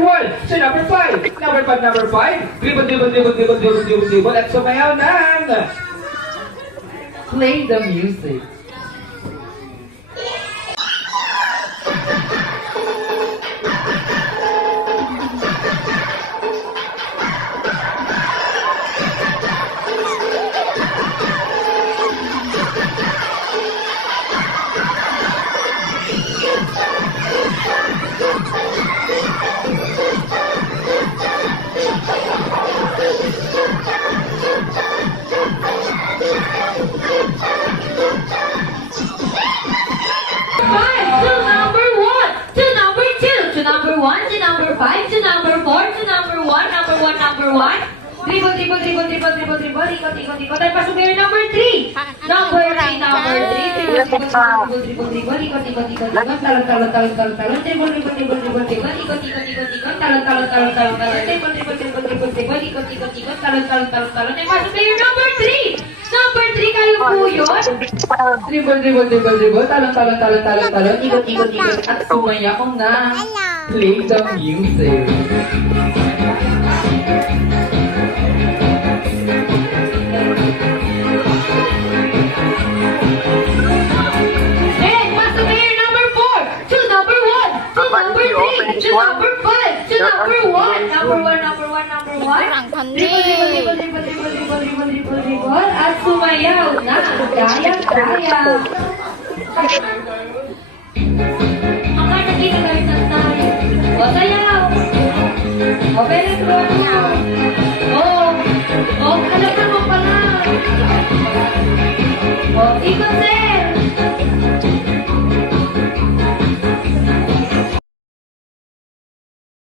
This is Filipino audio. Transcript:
1 sa number 5. Number 5. Dribble. At sumayaw ng play the music. Number 1. Dribble. Ikot. Then pasok yung number 3. Number 3. Dribble. Ikot. Talon. Dribble. Ikot. Talon. Dribble. Ikot. Talon. Then pasok yung number 3. Number 3 kayo po yun. Dribble. Talon. Ikot. At sumayaw ng play the music. To number 5. To number 1. Number 1. Dribble. At sumayaw na. Daya. Ang nakikita kami sa tayo. O, sayaw. O, penetrón. O, halakan mo pala. O, ikot, sir.